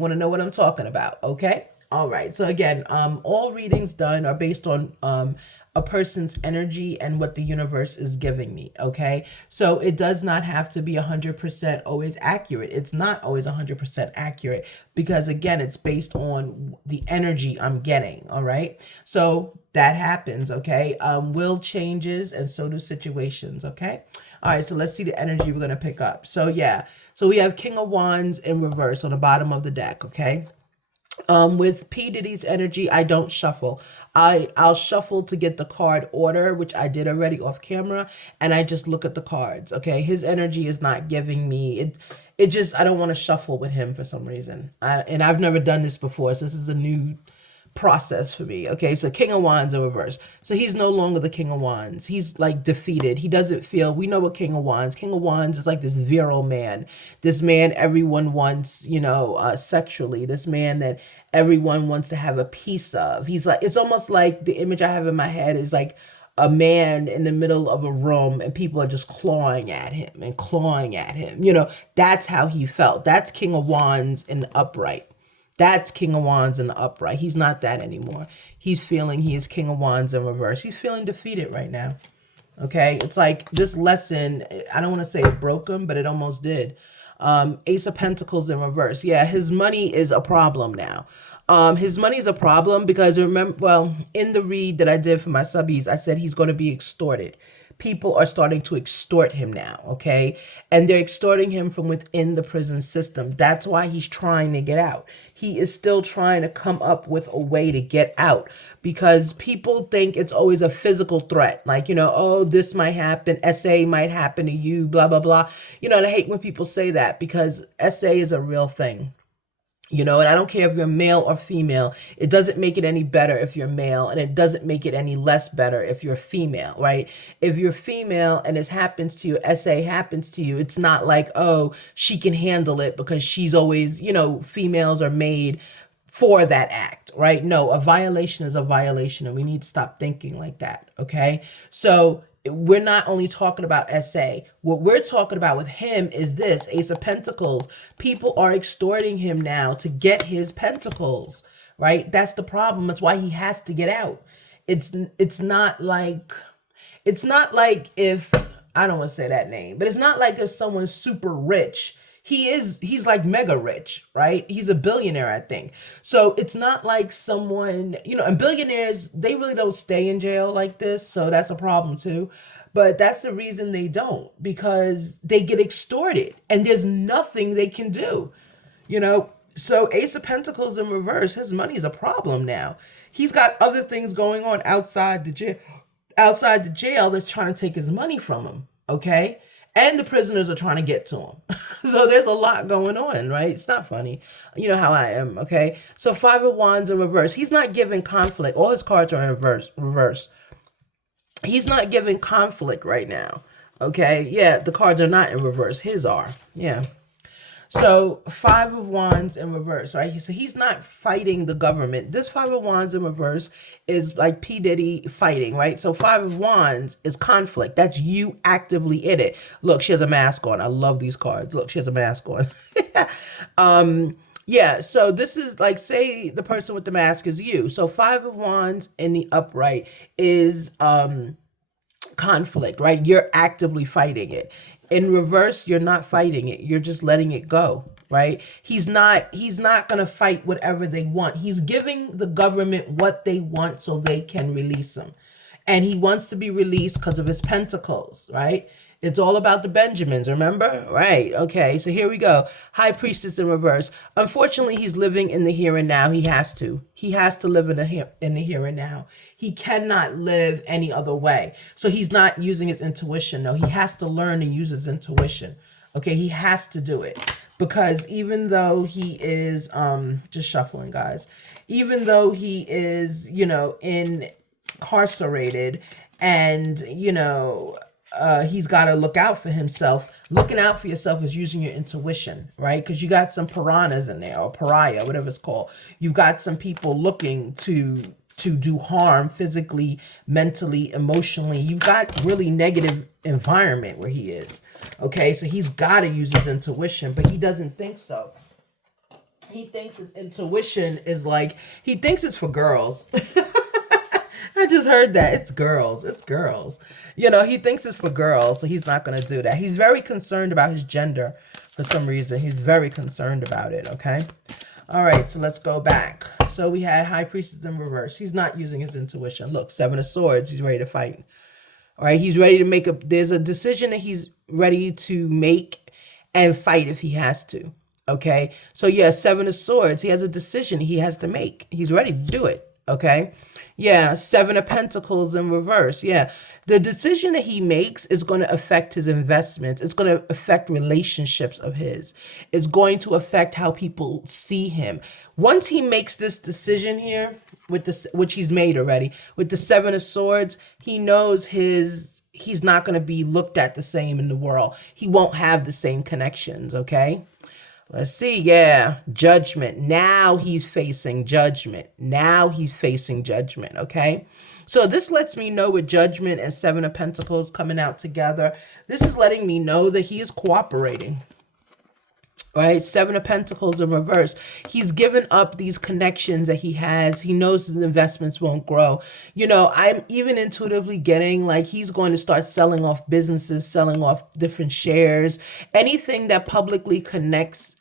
Want to know what I'm talking about? Okay. All right. So again, all readings done are based on a person's energy and what the universe is giving me. Okay. So it does not have to be 100% always accurate. It's not always 100% accurate because again, it's based on the energy I'm getting. All right. So that happens. Okay. Will changes and so do situations. Okay. All right, so let's see the energy we're going to pick up. So yeah, so we have King of Wands in reverse on the bottom of the deck, okay? With P. Diddy's energy, I don't shuffle. I'll shuffle to get the card order, which I did already off camera, and I just look at the cards, okay? His energy is not giving me, it just, I don't want to shuffle with him for some reason. And I've never done this before, so this is a new process for me. Okay, so King of Wands in reverse. So he's no longer the King of Wands. He's like defeated. He doesn't feel, we know what King of Wands. King of Wands is like this virile man. This man everyone wants, you know, sexually. This man that everyone wants to have a piece of. He's like, it's almost like the image I have in my head is like a man in the middle of a room and people are just clawing at him and clawing at him. You know, that's how he felt. That's King of Wands in the upright. That's King of Wands in the upright. He's not that anymore. He's feeling he is King of Wands in reverse. He's feeling defeated right now. Okay. It's like this lesson, I don't want to say it broke him, but it almost did. Ace of Pentacles in reverse. Yeah, his money is a problem now. His money is a problem because remember, well, in the read that I did for my subbies, I said he's going to be extorted. People are starting to extort him now, okay? And they're extorting him from within the prison system. That's why he's trying to get out. He is still trying to come up with a way to get out because people think it's always a physical threat. Like, you know, oh, this might happen. SA might happen to you, blah, blah, blah. You know, and I hate when people say that because SA is a real thing. You know, and I don't care if you're male or female. It doesn't make it any better if you're male, and it doesn't make it any less better if you're female, right? If you're female and this happens to you, SA happens to you, it's not like, oh, she can handle it because she's always, you know, females are made for that act, right? No, a violation is a violation, and we need to stop thinking like that, okay? So we're not only talking about SA. What we're talking about with him is this, Ace of Pentacles. People are extorting him now to get his pentacles, right? That's the problem. That's why he has to get out. It's not like if, I don't want to say that name, but it's not like if someone's super rich. He's like mega rich, right? He's a billionaire, I think. So it's not like someone, you know, and billionaires, they really don't stay in jail like this. So that's a problem too. But that's the reason they don't, because they get extorted and there's nothing they can do, you know? So Ace of Pentacles in reverse, his money is a problem now. He's got other things going on outside the jail that's trying to take his money from him, okay? And the prisoners are trying to get to him. So there's a lot going on, right? It's not funny. You know how I am, okay? So Five of Wands in reverse. He's not giving conflict. All his cards are in reverse. He's not giving conflict right now, okay? Yeah, the cards are not in reverse. His are, yeah. So Five of Wands in reverse, right? So he's not fighting the government. This Five of Wands in reverse is like P. Diddy fighting, right? So Five of Wands is conflict. That's you actively in it. Look, she has a mask on. I love these cards. Look, she has a mask on. Yeah, so this is like, say the person with the mask is you. So Five of Wands in the upright is conflict, right? You're actively fighting it. In reverse, you're not fighting it. You're just letting it go, right? He's not going to fight whatever they want. He's giving the government what they want so they can release him. And he wants to be released because of his pentacles, right? It's all about the Benjamins, remember? Right, okay, so here we go. High Priestess in reverse. Unfortunately, he's living in the here and now. He has to. He has to live in the here and now. He cannot live any other way. So he's not using his intuition, no. He has to learn and use his intuition. Okay, he has to do it. Because even though he is, just shuffling, guys. Even though he is, you know, incarcerated and, you know, he's got to look out for himself. Looking out for yourself is using your intuition, right? Because you got some piranhas in there, or pariah, whatever it's called. You've got some people looking to do harm physically, mentally, emotionally. You've got really negative environment where he is. Okay, so he's got to use his intuition, but he doesn't think so. He thinks his intuition is like, he thinks it's for girls. I just heard that. It's girls. It's girls. He thinks it's for girls, so he's not going to do that. He's very concerned about his gender for some reason. He's very concerned about it, okay? All right, so let's go back. So we had High Priestess in reverse. He's not using his intuition. Look, Seven of Swords. He's ready to fight. All right, he's ready to make there's a decision that he's ready to make and fight if he has to. Okay, so yeah, Seven of Swords. He has a decision he has to make. He's ready to do it. Okay, yeah, Seven of Pentacles in reverse. Yeah, the decision that he makes is going to affect his investments. It's going to affect relationships of his. It's going to affect how people see him. Once he makes this decision here, with this, which he's made already, with the Seven of Swords, he knows he's not going to be looked at the same in the world. He won't have the same connections, okay? Let's see. Yeah. Judgment. Now he's facing judgment. Now he's facing judgment. Okay. So this lets me know with Judgment and Seven of Pentacles coming out together, this is letting me know that he is cooperating. Right? Seven of Pentacles in reverse. He's given up these connections that he has. He knows his investments won't grow. I'm even intuitively getting like he's going to start selling off businesses, selling off different shares, anything that publicly connects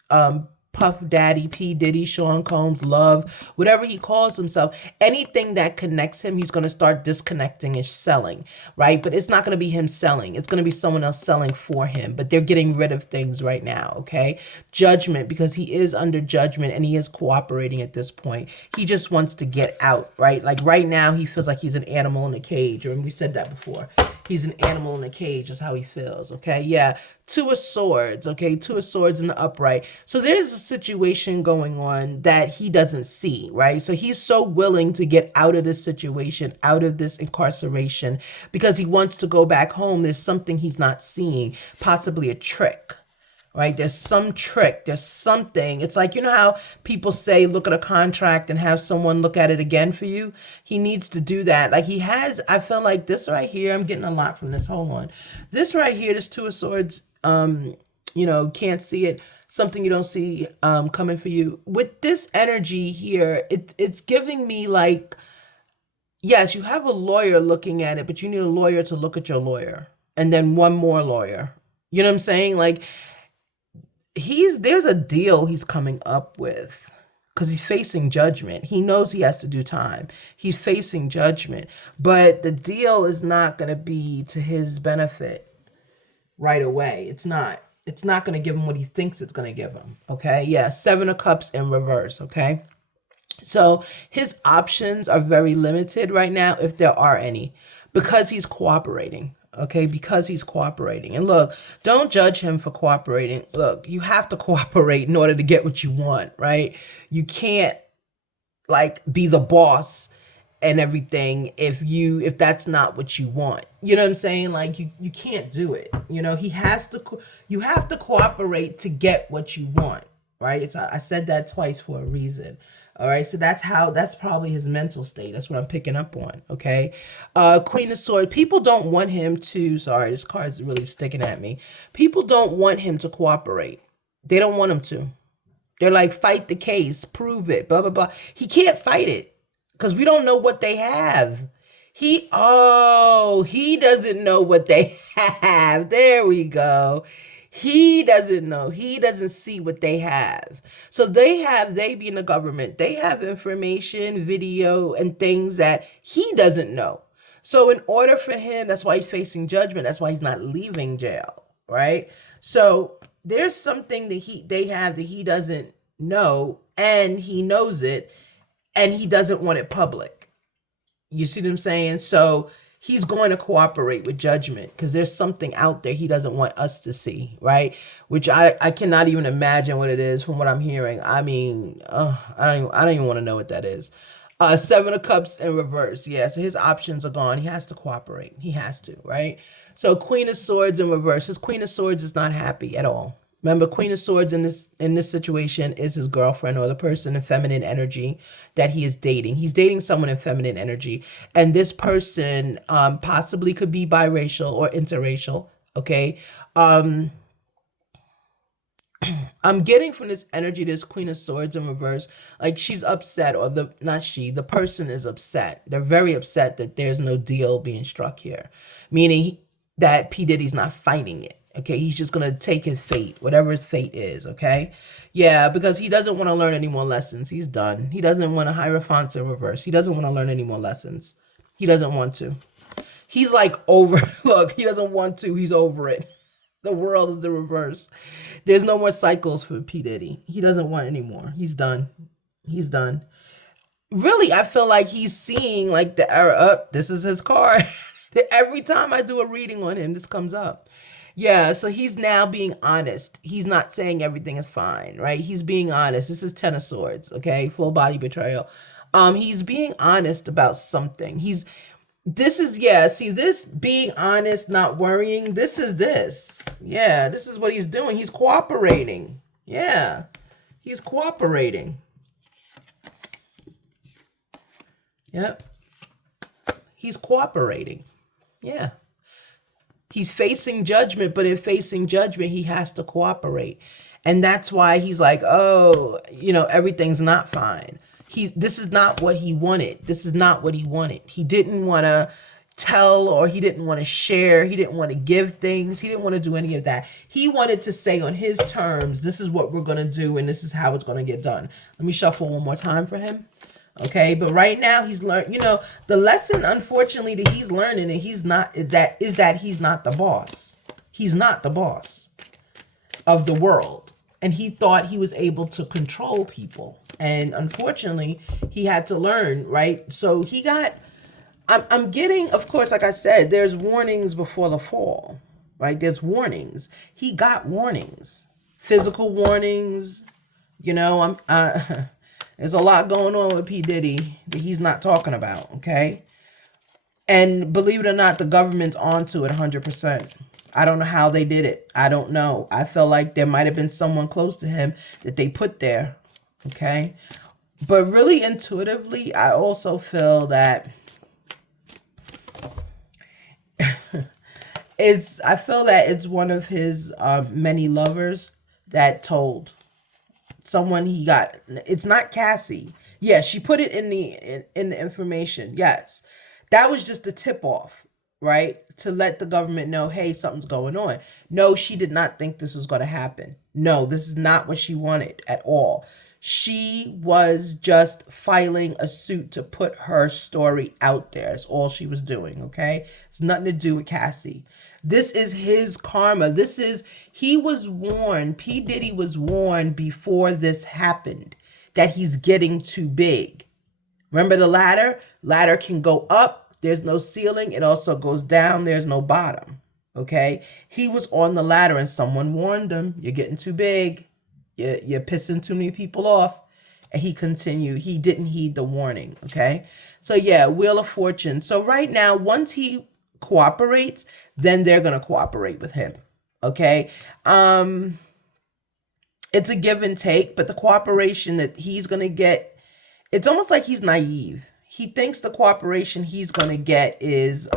Puff Daddy, P. Diddy, Sean Combs, Love, whatever he calls himself, anything that connects him, he's going to start disconnecting and selling, right? But it's not going to be him selling. It's going to be someone else selling for him, but they're getting rid of things right now, okay? Judgment, because he is under judgment and he is cooperating at this point. He just wants to get out, right? Like right now, he feels like he's an animal in a cage, and we said that before. He's an animal in a cage is how he feels, okay? Yeah, Two of Swords, okay? Two of Swords in the upright. So there's a situation going on that he doesn't see, right? So he's so willing to get out of this situation, out of this incarceration, because he wants to go back home. There's something he's not seeing, possibly a trick. Right? There's some trick. There's something. It's like, how people say, look at a contract and have someone look at it again for you. He needs to do that. Like he has, I feel like this right here, I'm getting a lot from this. Hold on. This right here, this Two of Swords, can't see it. Something you don't see coming for you. With this energy here, it's giving me like, yes, you have a lawyer looking at it, but you need a lawyer to look at your lawyer. And then one more lawyer. You know what I'm saying? Like, there's a deal he's coming up with because he's facing judgment. He knows he has to do time. He's facing judgment, but the deal is not going to be to his benefit right away. It's not going to give him what he thinks it's going to give him. Okay. Yeah. Seven of Cups in reverse. Okay. So his options are very limited right now, if there are any, because he's cooperating. Okay, because he's cooperating. And look, don't judge him for cooperating. Look, you have to cooperate in order to get what you want, right? You can't like be the boss and everything if that's not what you want. You know what I'm saying? Like you can't do it. You have to cooperate to get what you want, right? I said that twice for a reason. All right, so that's probably his mental state. That's what I'm picking up on, okay? Queen of Swords. People don't want him to, sorry, this card is really sticking at me. People don't want him to cooperate. They don't want him to. They're like, fight the case, prove it, blah, blah, blah. He can't fight it because we don't know what they have. He doesn't know what they have. There we go. He doesn't know. He doesn't see what they have. So they being the government, they have information, video, and things that he doesn't know. So in order for him, that's why he's facing judgment. That's why he's not leaving jail, right? So there's something that they have that he doesn't know, and he knows it, and he doesn't want it public. You see what I'm saying? So he's going to cooperate with judgment because there's something out there he doesn't want us to see, right? Which I cannot even imagine what it is from what I'm hearing. I mean, I don't even want to know what that is. Seven of Cups in reverse. Yeah, so his options are gone. He has to cooperate. He has to, right? So Queen of Swords in reverse. His Queen of Swords is not happy at all. Remember, Queen of Swords in this situation is his girlfriend or the person in feminine energy that he is dating. He's dating someone in feminine energy. And this person possibly could be biracial or interracial, okay? I'm getting from this energy, this Queen of Swords in reverse, like she's upset, or the person is upset. They're very upset that there's no deal being struck here, meaning that P. Diddy's not fighting it. Okay, he's just gonna take his fate, whatever his fate is. Okay, yeah, because he doesn't want to learn any more lessons. He's done. He doesn't want to Hierophant in reverse. He doesn't want to learn any more lessons. He doesn't want to. He's like over. Look, he doesn't want to. He's over it. The world is the reverse. There's no more cycles for P. Diddy. He doesn't want any more. He's done. He's done. Really, I feel like he's seeing like the error up. This is his card. Every time I do a reading on him, this comes up. Yeah, so he's now being honest. He's not saying everything is fine, right? He's being honest. This is Ten of Swords, okay? Full body betrayal. He's being honest about something. This is, yeah, see, this being honest, not worrying, this is this. Yeah, this is what he's doing. He's cooperating. Yeah, he's cooperating. Yep. He's cooperating. Yeah. He's facing judgment, but in facing judgment, he has to cooperate. And that's why he's like, oh, everything's not fine. This is not what he wanted. This is not what he wanted. He didn't want to tell, or he didn't want to share. He didn't want to give things. He didn't want to do any of that. He wanted to say on his terms, this is what we're going to do, and this is how it's going to get done. Let me shuffle one more time for him. Okay, but right now he's learned, the lesson, unfortunately, that he's learning, and he's not, is that he's not the boss. He's not the boss of the world. And he thought he was able to control people. And unfortunately, he had to learn, right? So he got, I'm getting, of course, like I said, there's warnings before the fall, right? There's warnings. He got warnings, physical warnings, there's a lot going on with P. Diddy that he's not talking about, okay? And believe it or not, the government's onto it 100%. I don't know how they did it. I don't know. I feel like there might have been someone close to him that they put there, okay? But really intuitively, I also feel that I feel that it's one of his many lovers that told someone he got. It's not Cassie. Yes, she put it in the information. Yes, that was just the tip off, right? To let the government know, hey, something's going on. No, she did not think this was going to happen. No, this is not what she wanted at all. She was just filing a suit to put her story out there. That's all she was doing, okay? It's nothing to do with Cassie. This is his karma. He was warned, P. Diddy was warned before this happened that he's getting too big. Remember the ladder? Ladder can go up. There's no ceiling. It also goes down. There's no bottom, okay? He was on the ladder and someone warned him, you're getting too big. You're pissing too many people off. And he continued. He didn't heed the warning, okay? So yeah, Wheel of Fortune. So right now, once he cooperates, then they're going to cooperate with him, okay? It's a give and take, but the cooperation that he's going to get, it's almost like he's naive. He thinks the cooperation he's going to get is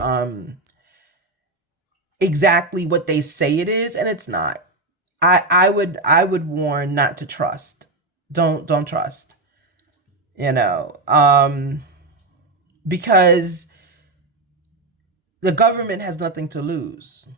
exactly what they say it is, and it's not. I would warn not to trust. Don't trust. Because the government has nothing to lose.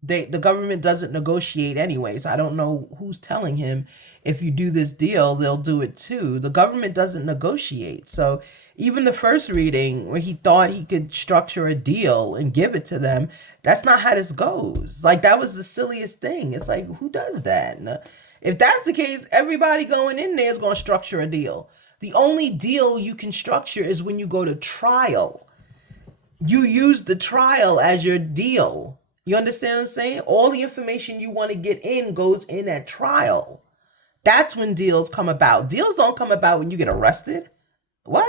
The government doesn't negotiate anyways. I don't know who's telling him if you do this deal, they'll do it too. The government doesn't negotiate. So even the first reading where he thought he could structure a deal and give it to them, that's not how this goes. Like, that was the silliest thing. It's like, who does that? And if that's the case, everybody going in there is going to structure a deal. The only deal you can structure is when you go to trial. You use the trial as your deal. You understand what I'm saying? All the information you want to get in goes in at trial. That's when deals come about. Deals don't come about when you get arrested. What?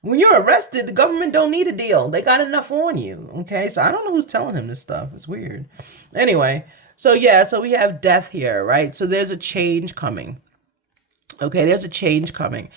When you're arrested, the government don't need a deal. They got enough on you. Okay, so I don't know who's telling him this stuff. It's weird. Anyway, so yeah, so we have death here, right? So there's a change coming. Okay, there's a change coming.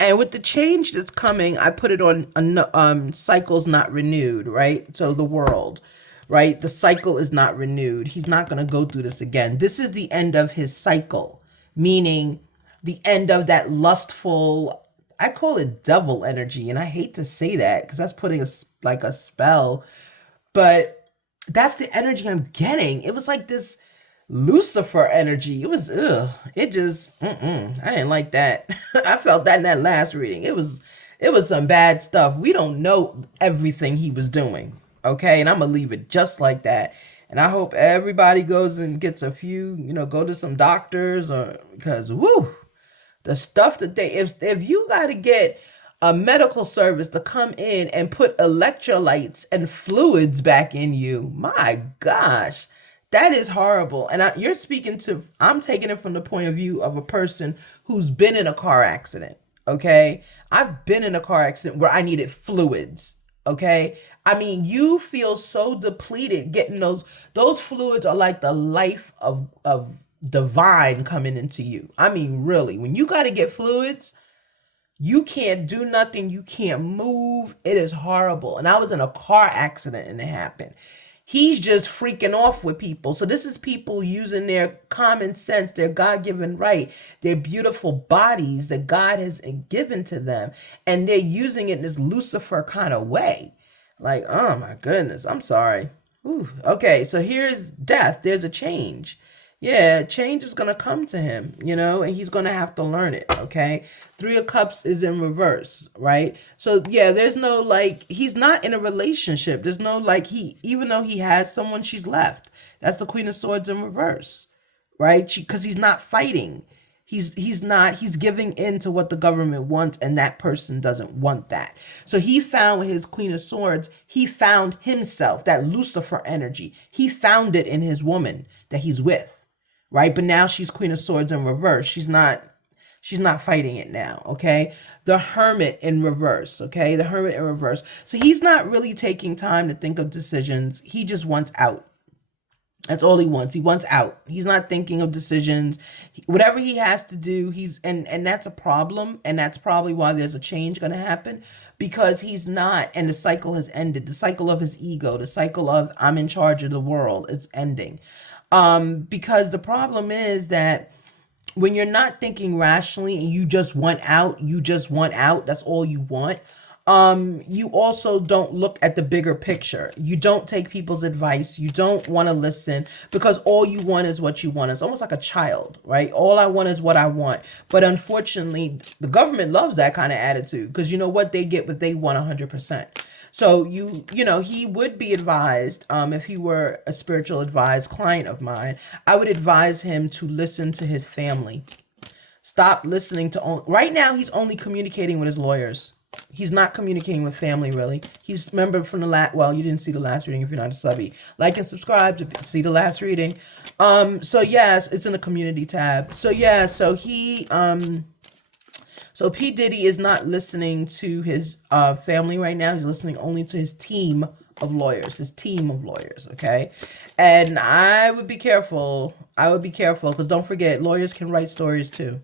And with the change that's coming, I put it on cycles not renewed, right? So the world. right? The cycle is not renewed. He's not going to go through this again. This is the end of his cycle, meaning the end of that lustful, I call it devil energy. And I hate to say that because that's putting like a spell, but that's the energy I'm getting. It was like this Lucifer energy. It was, it just, I didn't like that. I felt that in that last reading. It was some bad stuff. We don't know everything he was doing. Okay. And I'm going to leave it just like that. And I hope everybody goes and gets a few, go to some doctors, or because, woo, the stuff that if you got to get a medical service to come in and put electrolytes and fluids back in you, my gosh, that is horrible. And I'm taking it from the point of view of a person who's been in a car accident. Okay. I've been in a car accident where I needed fluids. Okay. I mean, you feel so depleted getting those fluids are like the life of divine coming into you. I mean, really, when you got to get fluids, you can't do nothing. You can't move. It is horrible. And I was in a car accident and it happened. He's just freaking off with people. So this is people using their common sense, their God-given right, their beautiful bodies that God has given to them. And they're using it in this Lucifer kind of way. Like, oh my goodness, I'm sorry. Ooh, okay, so here's death. There's a change. Yeah, change is going to come to him, and he's going to have to learn it, okay? 3 of Cups is in reverse, right? So, yeah, there's no, he's not in a relationship. There's no, even though he has someone, she's left. That's the Queen of Swords in reverse, right? Because he's not fighting. He's giving in to what the government wants, and that person doesn't want that. So he found his Queen of Swords, he found himself, that Lucifer energy. He found it in his woman that he's with. Right. But now she's Queen of Swords in reverse. She's not fighting it now. OK, the Hermit in reverse. OK, the Hermit in reverse. So he's not really taking time to think of decisions. He just wants out. That's all he wants. He wants out. He's not thinking of decisions. Whatever he has to do, and that's a problem. And that's probably why there's a change going to happen, because he's not. And the cycle has ended. The cycle of his ego, the cycle of I'm in charge of the world, is ending. Because the problem is that when you're not thinking rationally and you just want out, that's all you want. You also don't look at the bigger picture. You don't take people's advice. You don't want to listen because all you want is what you want. It's almost like a child, right? All I want is what I want. But unfortunately, the government loves that kind of attitude because you know what they get, but they want 100%. So he would be advised, if he were a spiritual advised client of mine, I would advise him to listen to his family. Stop listening to, right now he's only communicating with his lawyers. He's not communicating with family, really. He's, remember from you didn't see the last reading if you're not a subby. Like and subscribe to see the last reading. So yes, it's in the community tab. So yeah, so So P. Diddy is not listening to his family right now. He's listening only to his team of lawyers, okay? And I would be careful. Because don't forget, lawyers can write stories too,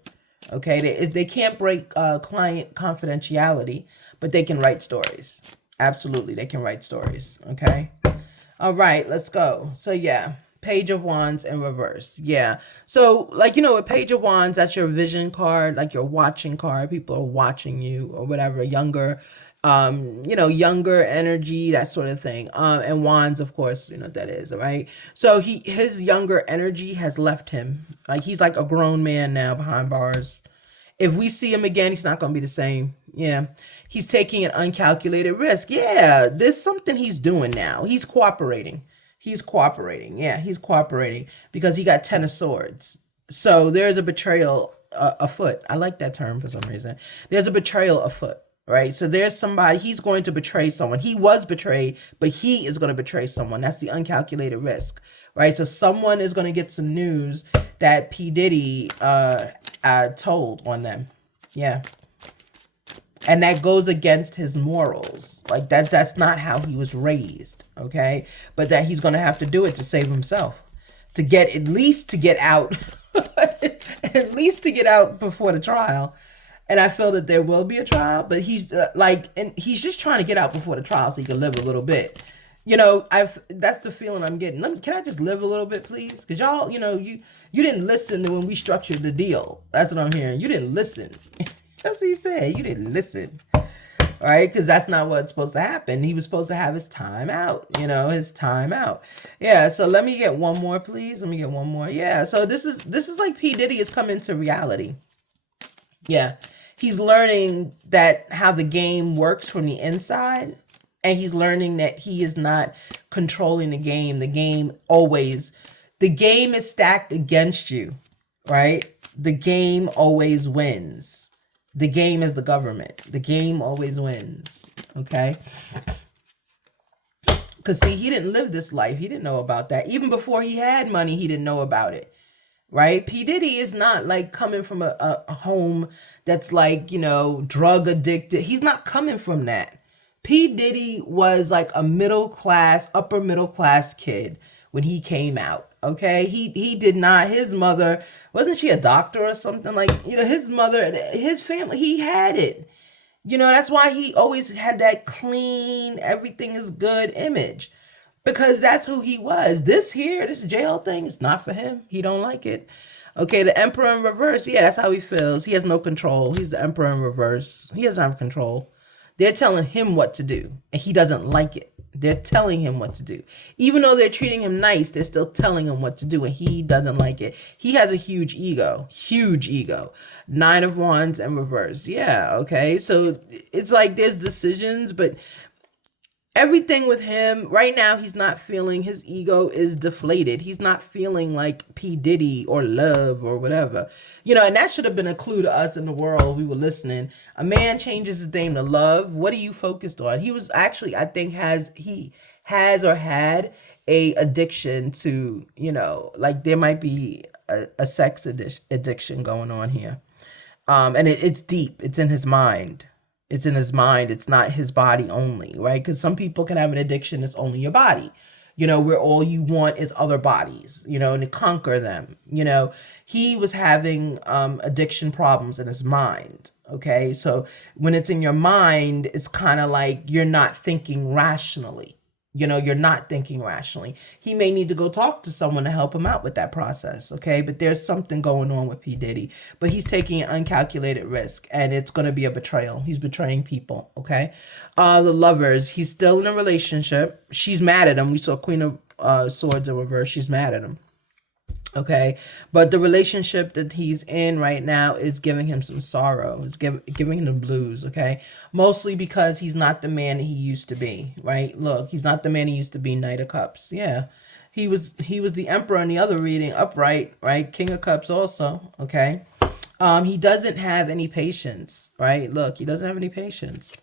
okay? They can't break client confidentiality, but they can write stories. Absolutely, they can write stories, okay? All right, let's go. So yeah. Page of Wands in reverse. Yeah. So a Page of Wands, that's your vision card, like your watching card. People are watching you or whatever, younger energy, that sort of thing. And Wands, of course, that is, right? So his younger energy has left him. He's like a grown man now behind bars. If we see him again, he's not going to be the same. Yeah. He's taking an uncalculated risk. Yeah. There's something he's doing now. He's cooperating. Yeah, he's cooperating because he got 10 of Swords. So there's a betrayal afoot. I like that term for some reason. There's a betrayal afoot, right? So there's somebody, he's going to betray someone. He was betrayed, but he is going to betray someone. That's the uncalculated risk, right? So someone is going to get some news that P. Diddy told on them. Yeah. And that goes against his morals. Like that's not how he was raised, okay? But that he's going to have to do it to save himself. At least to get out. At least to get out before the trial. And I feel that there will be a trial, but he's and he's just trying to get out before the trial so he can live a little bit. That's the feeling I'm getting. Can I just live a little bit, please? Because y'all, you didn't listen to when we structured the deal. That's what I'm hearing. You didn't listen. That's what he said. You didn't listen. All right, because that's not what's supposed to happen. He was supposed to have his time out, his time out. Yeah, so let me get one more, please. Let me get one more. Yeah, so this is like P. Diddy is coming to reality. Yeah, he's learning that how the game works from the inside, and he's learning that he is not controlling the game. The game is stacked against you, right? The game always wins. The game is the government. The game always wins. Okay? Because, see, he didn't live this life. He didn't know about that. Even before he had money, he didn't know about it. Right? P. Diddy is not like coming from a home that's like, drug addicted. He's not coming from that. P. Diddy was like a upper middle class kid when he came out. Okay, he did not. His mother, wasn't she a doctor or something? Like, his mother, his family, he had it. That's why he always had that clean, everything is good image, because that's who he was. This jail thing is not for him. He don't like it. Okay, the emperor in reverse. Yeah, that's how he feels. He has no control. He's the emperor in reverse. He doesn't have control. They're telling him what to do, and he doesn't like it. They're telling him what to do. Even though they're treating him nice, they're still telling him what to do, and he doesn't like it. He has a huge ego. Huge ego. 9 of Wands in reverse. Yeah, okay. So it's like there's decisions, but everything with him right now, he's not feeling, his ego is deflated. He's not feeling like P. Diddy or love or whatever. And that should have been a clue to us in the world. We were listening. A man changes his name to love. What are you focused on? He was actually, I think, he has or had a addiction to, like there might be a sex addiction going on here. And it's deep. It's in his mind. It's in his mind. It's not his body only, right? Because some people can have an addiction that's only your body, where all you want is other bodies, and to conquer them. He was having addiction problems in his mind. Okay. So when it's in your mind, it's kind of like you're not thinking rationally. You're not thinking rationally. He may need to go talk to someone to help him out with that process, okay? But there's something going on with P. Diddy. But he's taking an uncalculated risk, and it's going to be a betrayal. He's betraying people, okay? The lovers, he's still in a relationship. She's mad at him. We saw Queen of Swords in reverse. She's mad at him. Okay, but the relationship that he's in right now is giving him some sorrow. It's giving him the blues, okay? Mostly because he's not the man that he used to be, right? Look, he's not the man he used to be, Knight of Cups. Yeah, he was the Emperor in the other reading, upright, right? King of Cups also, okay? He doesn't have any patience, right? Look, he doesn't have any patience.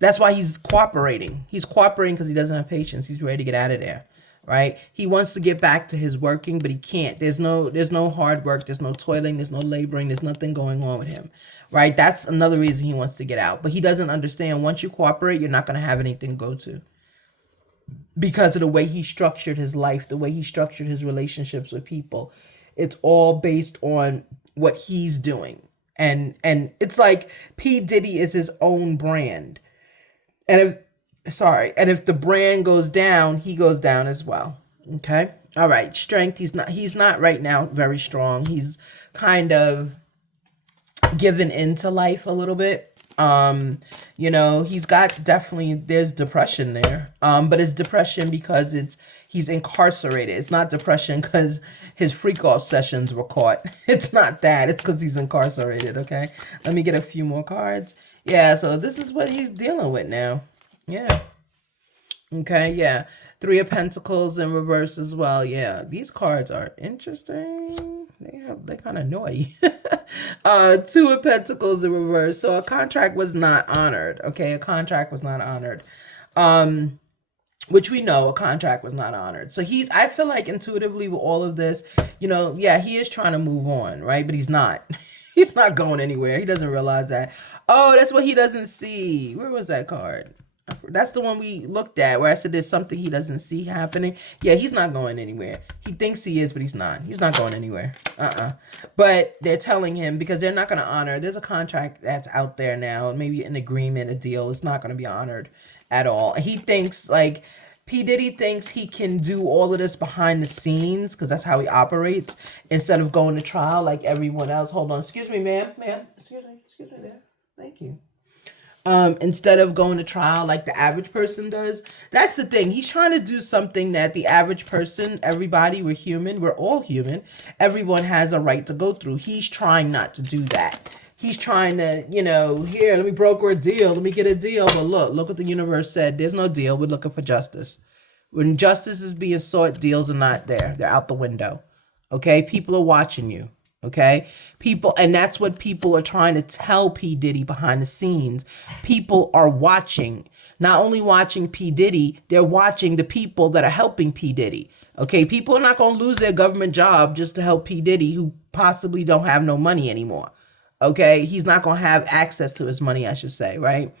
That's why he's cooperating. He's cooperating because he doesn't have patience. He's ready to get out of there. Right? He wants to get back to his working, but he can't. There's no hard work. There's no toiling. There's no laboring. There's nothing going on with him. Right? That's another reason he wants to get out. But he doesn't understand once you cooperate, you're not going to have anything to go to. Because of the way he structured his life, the way he structured his relationships with people. It's all based on what he's doing. And it's like P. Diddy is his own brand. And if the brand goes down, he goes down as well. Okay. All right. Strength. He's not right now very strong. He's kind of given into life a little bit. He's got there's depression there. But it's depression because he's incarcerated. It's not depression because his freak off sessions were caught. It's not that. It's because he's incarcerated. Okay. Let me get a few more cards. Yeah. So this is what he's dealing with now. Yeah. Okay, yeah. 3 of Pentacles in reverse as well. Yeah, these cards are interesting. They're kind of naughty. 2 of Pentacles in reverse. So a contract was not honored. Okay, a contract was not honored. Which we know a contract was not honored. So I feel like intuitively with all of this, yeah, he is trying to move on, right? But he's not. He's not going anywhere. He doesn't realize that. Oh, that's what he doesn't see. Where was that card? That's the one we looked at where I said there's something he doesn't see happening. Yeah, he's not going anywhere. He thinks he is, but he's not. He's not going anywhere. But they're telling him because they're not going to honor. There's a contract that's out there now, maybe an agreement, a deal. It's not going to be honored at all. He thinks like P. Diddy thinks he can do all of this behind the scenes because that's how he operates instead of going to trial like everyone else. Hold on. Excuse me, ma'am. Ma'am. Excuse me there. Thank you. Instead of going to trial like the average person does. That's the thing. He's trying to do something that the average person, everybody, we're human. We're all human. Everyone has a right to go through. He's trying not to do that. He's trying to, here, let me broker a deal. Let me get a deal. But look what the universe said. There's no deal. We're looking for justice. When justice is being sought, deals are not there. They're out the window. Okay? People are watching you. Okay? And that's what people are trying to tell P. Diddy behind the scenes. People are watching. Not only watching P. Diddy, they're watching the people that are helping P. Diddy. Okay? People are not going to lose their government job just to help P. Diddy who possibly don't have no money anymore. Okay, he's not going to have access to his money, I should say, right?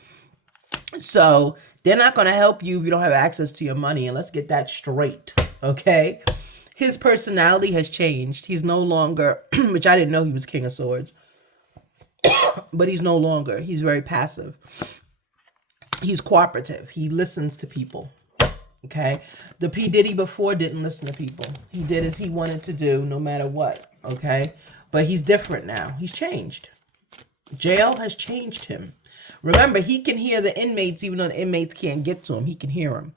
So they're not going to help you if you don't have access to your money. And let's get that straight, okay? His personality has changed. He's no longer, which I didn't know he was King of Swords, but he's no longer. He's very passive. He's cooperative. He listens to people, okay? The P. Diddy before didn't listen to people. He did as he wanted to do no matter what, okay? But he's different now. He's changed. Jail has changed him. Remember, he can hear the inmates even though the inmates can't get to him. He can hear them.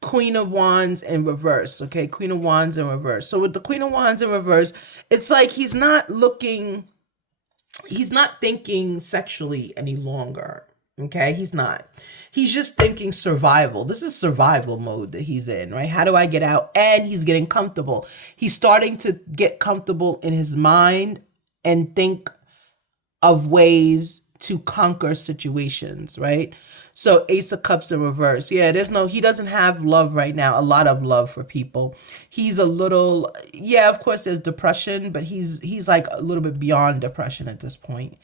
Queen of Wands in reverse. Okay, Queen of Wands in reverse. So with the Queen of Wands in reverse, it's like he's not thinking sexually any longer. Okay, he's not. He's just thinking survival. This is survival mode that he's in, right? How do I get out? And he's getting comfortable. He's starting to get comfortable in his mind and think of ways to conquer situations, right? So Ace of Cups in reverse. Yeah, he doesn't have love right now, a lot of love for people. He's a little, of course there's depression, but he's like a little bit beyond depression at this point.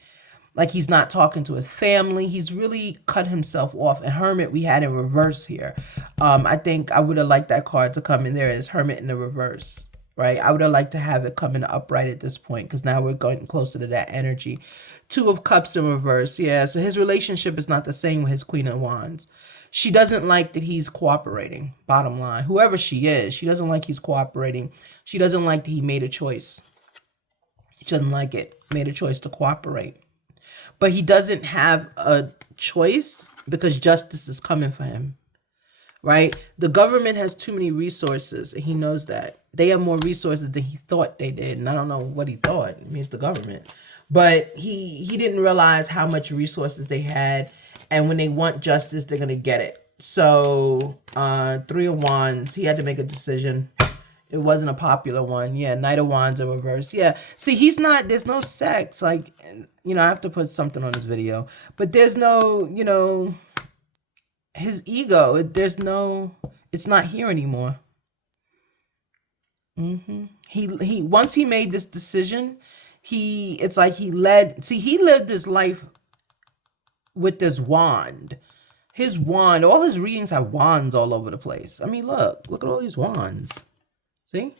Like he's not talking to his family. He's really cut himself off. And Hermit we had in reverse here. I think I would have liked that card to come in there as Hermit in the reverse, right? I would have liked to have it come in upright at this point because now we're going closer to that energy. Two of Cups in reverse. Yeah, so his relationship is not the same with his Queen of Wands. She doesn't like that he's cooperating, bottom line. Whoever she is, she doesn't like he's cooperating. She doesn't like that he made a choice. She doesn't like it. Made a choice to cooperate. But he doesn't have a choice because justice is coming for him, right? The government has too many resources, and he knows that. They have more resources than he thought they did, and I don't know what he thought. It means the government. But he didn't realize how much resources they had, and when they want justice, they're going to get it. So, Three of Wands, he had to make a decision. It wasn't a popular one. Yeah, Knight of Wands in reverse. Yeah. See, there's no sex. Like, I have to put something on this video. But there's no, his ego. It's not here anymore. He once he made this decision, it's like he lived his life with this wand. His wand, all his readings have wands all over the place. I mean, look at all these wands. See?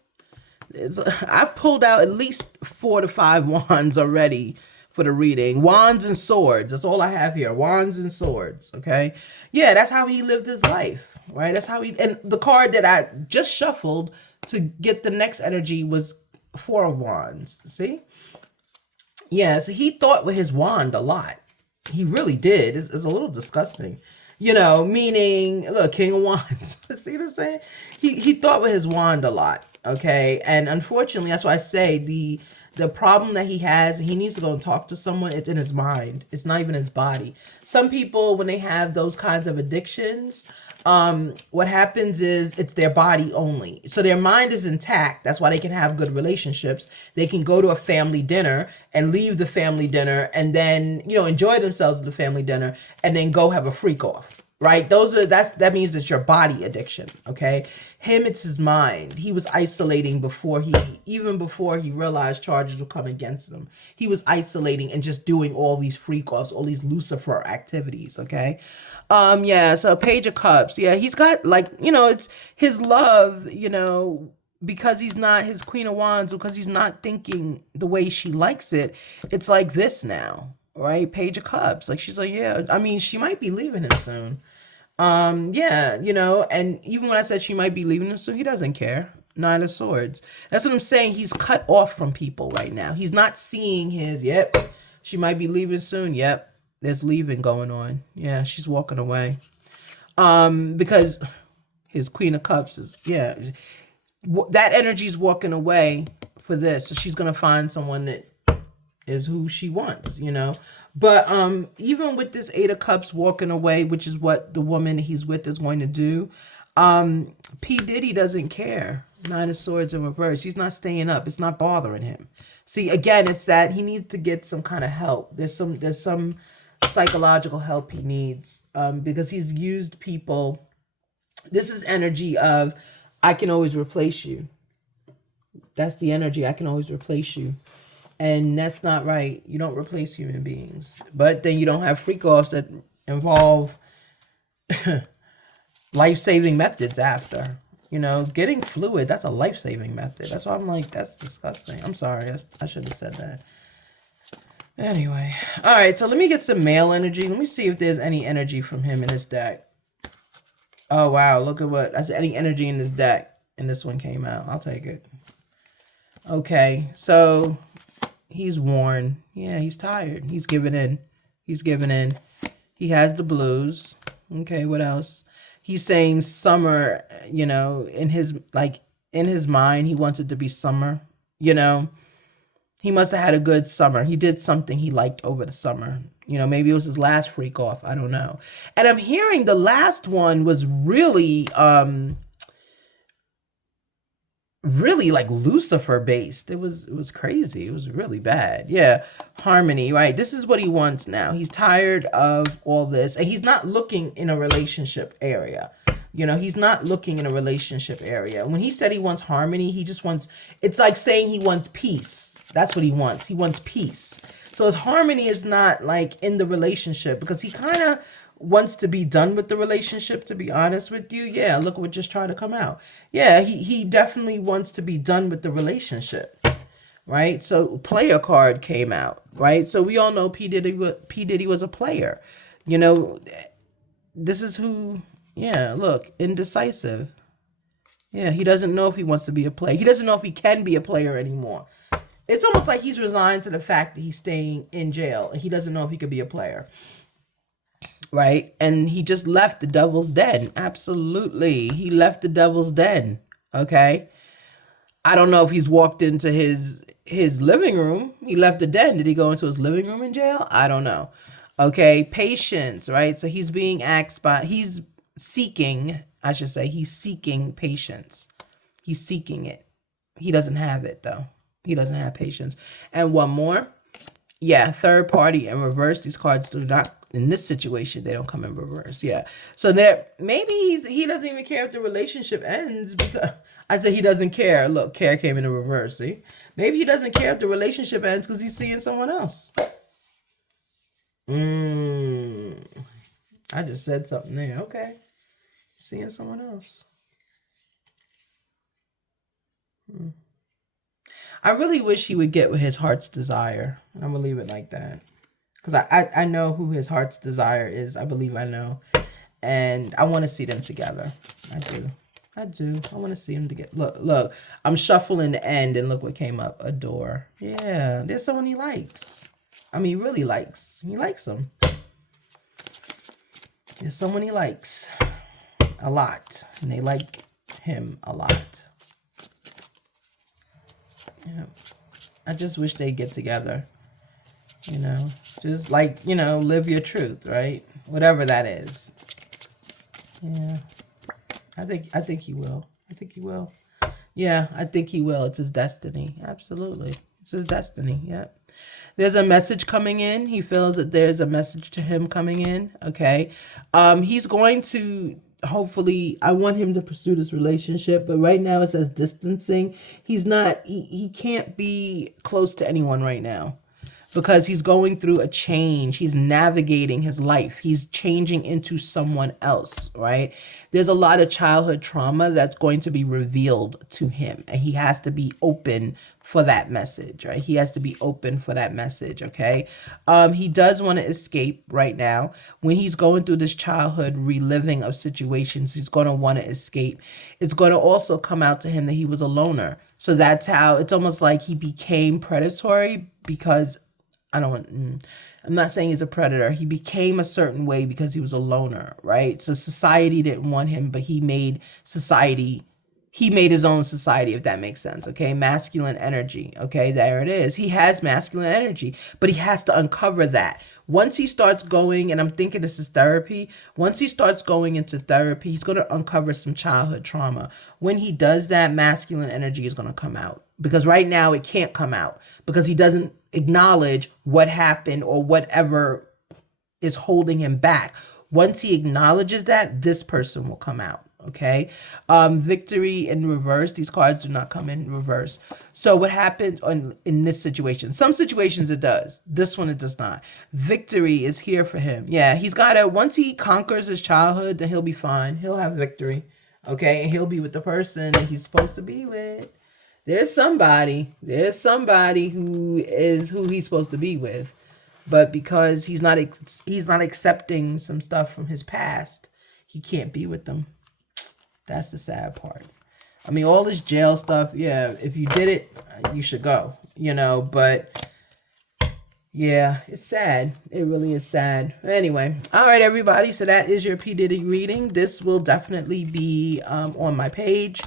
I've pulled out at least 4 to 5 wands already for the reading. Wands and swords. That's all I have here. Wands and swords. Okay? Yeah, that's how he lived his life. Right? That's how and the card that I just shuffled to get the next energy was 4 of Wands. See? Yeah, so he thought with his wand a lot. He really did. It's a little disgusting. Meaning, look, King of Wands. See what I'm saying? He thought with his wand a lot, okay? And unfortunately, that's why I say the problem that he has, he needs to go and talk to someone, it's in his mind. It's not even his body. Some people, when they have those kinds of addictions, what happens is it's their body only. So their mind is intact. That's why they can have good relationships. They can go to a family dinner and leave the family dinner and then, enjoy themselves at the family dinner and then go have a freak off. Right? That means it's your body addiction. Okay. Him, it's his mind. He was isolating even before he realized charges would come against him. He was isolating and just doing all these freak offs, all these Lucifer activities. Okay. So Page of Cups. Yeah. He's got it's his love, because he's not his Queen of Wands, because he's not thinking the way she likes it. It's like this now. Right? Page of Cups. Like, she's like, yeah, I mean, she might be leaving him soon. Yeah, and even when I said she might be leaving him soon, he doesn't care. Nine of Swords. That's what I'm saying. He's cut off from people right now. He's not seeing yep, she might be leaving soon. Yep, there's leaving going on. Yeah, she's walking away. Because his Queen of Cups is, yeah, that energy's walking away for this. So she's going to find someone that is who she wants, But even with this Eight of Cups walking away, which is what the woman he's with is going to do, P. Diddy doesn't care. Nine of Swords in reverse. He's not staying up. It's not bothering him. See, again, it's that he needs to get some kind of help. There's some psychological help he needs, because he's used people. This is energy of, I can always replace you. That's the energy. I can always replace you. And that's not right. You don't replace human beings. But then you don't have freak-offs that involve life-saving methods after. Getting fluid, that's a life-saving method. That's why I'm like, that's disgusting. I'm sorry. I should have said that. Anyway. All right, so let me get some male energy. Let me see if there's any energy from him in this deck. Oh, wow. Look at what. That's any energy in this deck. And this one came out. I'll take it. Okay, so he's worn. Yeah, he's tired. He's giving in. He's giving in. He has the blues. Okay, what else? He's saying summer, in his mind, he wants it to be summer, He must have had a good summer. He did something he liked over the summer. Maybe it was his last freak off. I don't know. And I'm hearing the last one was really, really like Lucifer based. It was crazy. It was really bad. Yeah. Harmony, right? This is what he wants now. He's tired of all this, and he's not looking in a relationship area. He's not looking in a relationship area. When he said he wants harmony, he just wants, it's like saying he wants peace. That's what he wants. He wants peace. So his harmony is not like in the relationship, because he kind of wants to be done with the relationship, to be honest with you. Yeah, look what just tried to come out. Yeah, he definitely wants to be done with the relationship, right? So player card came out, right? So we all know P. Diddy was a player. This is who, yeah, look, indecisive. Yeah, he doesn't know if he wants to be a player. He doesn't know if he can be a player anymore. It's almost like he's resigned to the fact that he's staying in jail, and he doesn't know if he could be a player. Right? And he just left the devil's den. Absolutely. He left the devil's den. Okay? I don't know if he's walked into his living room. He left the den. Did he go into his living room in jail? I don't know. Okay? Patience, right? So he's being asked he's seeking, I should say, he's seeking patience. He's seeking it. He doesn't have it, though. He doesn't have patience. And one more. Yeah, third party in reverse. These cards do not, in this situation, they don't come in reverse. Yeah. So there, maybe he doesn't even care if the relationship ends, because I said he doesn't care. Look, care came in the reverse. See, maybe he doesn't care if the relationship ends because he's seeing someone else. I just said something there. Okay. Seeing someone else. I really wish he would get with his heart's desire. I'm going to leave it like that. Because I know who his heart's desire is. I believe I know. And I want to see them together. I do. I want to see them together. Look. I'm shuffling the end, and look what came up. Adore. Yeah. There's someone he likes. I mean, really likes. He likes them. There's someone he likes a lot. And they like him a lot. Yeah. I just wish they'd get together. Just like, live your truth, right? Whatever that is. Yeah. I think he will. I think he will. Yeah, I think he will. It's his destiny. Absolutely. It's his destiny. Yeah. There's a message coming in. He feels that there's a message to him coming in. Okay. He's going to, hopefully, I want him to pursue this relationship, but right now it says distancing. He's not, he can't be close to anyone right now. because he's going through a change. He's navigating his life. He's changing into someone else, right? There's a lot of childhood trauma that's going to be revealed to him, and he has to be open for that message, right? He has to be open for that message, okay? He does want to escape right now. When he's going through this childhood reliving of situations, he's going to want to escape. It's going to also come out to him that he was a loner. So that's how it's almost like he became predatory because I'm not saying he's a predator. He became a certain way because he was a loner, right? So society didn't want him, but he made his own society, if that makes sense, okay? Masculine energy, okay? There it is. He has masculine energy, but he has to uncover that. Once he starts going, and I'm thinking this is therapy, once he starts going into therapy, he's going to uncover some childhood trauma. When he does that, masculine energy is going to come out. Because right now it can't come out because he doesn't acknowledge what happened or whatever is holding him back. Once he acknowledges that, this person will come out. Okay. Victory in reverse. These cards do not come in reverse. So what happens in this situation? Some situations it does. This one it does not. Victory is here for him. Yeah, he's got to, once he conquers his childhood, then he'll be fine. He'll have victory. Okay. And he'll be with the person that he's supposed to be with. There's somebody who is who he's supposed to be with, but because he's not accepting some stuff from his past, he can't be with them. That's the sad part. I mean, all this jail stuff, yeah, if you did it, you should go, but yeah, it's sad. It really is sad. Anyway, all right, everybody. So that is your P. Diddy reading. This will definitely be on my page.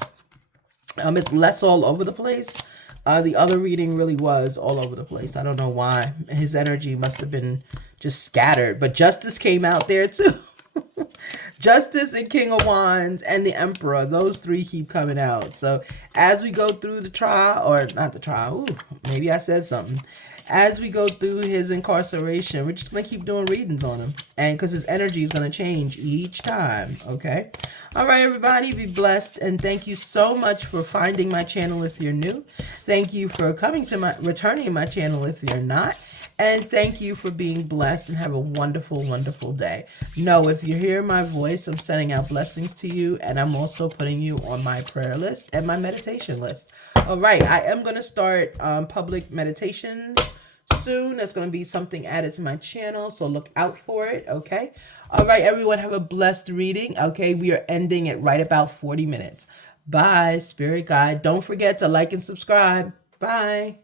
It's less all over the place. The other reading really was all over the place. I don't know why. His energy must have been just scattered. But Justice came out there too. Justice and King of Wands and the Emperor. Those three keep coming out. So as we go through the trial, or not the trial, maybe I said something. As we go through his incarceration, we're just going to keep doing readings on him. And because his energy is going to change each time. Okay. All right, everybody. Be blessed. And thank you so much for finding my channel if you're new. Thank you for returning to my channel if you're not. And thank you for being blessed and have a wonderful, wonderful day. Know if you hear my voice, I'm sending out blessings to you. And I'm also putting you on my prayer list and my meditation list. All right. I am going to start public meditations soon. There's going to be something added to my channel. So look out for it. Okay. All right, everyone. Have a blessed reading. Okay. We are ending at right about 40 minutes. Bye, Spirit Guide. Don't forget to like and subscribe. Bye.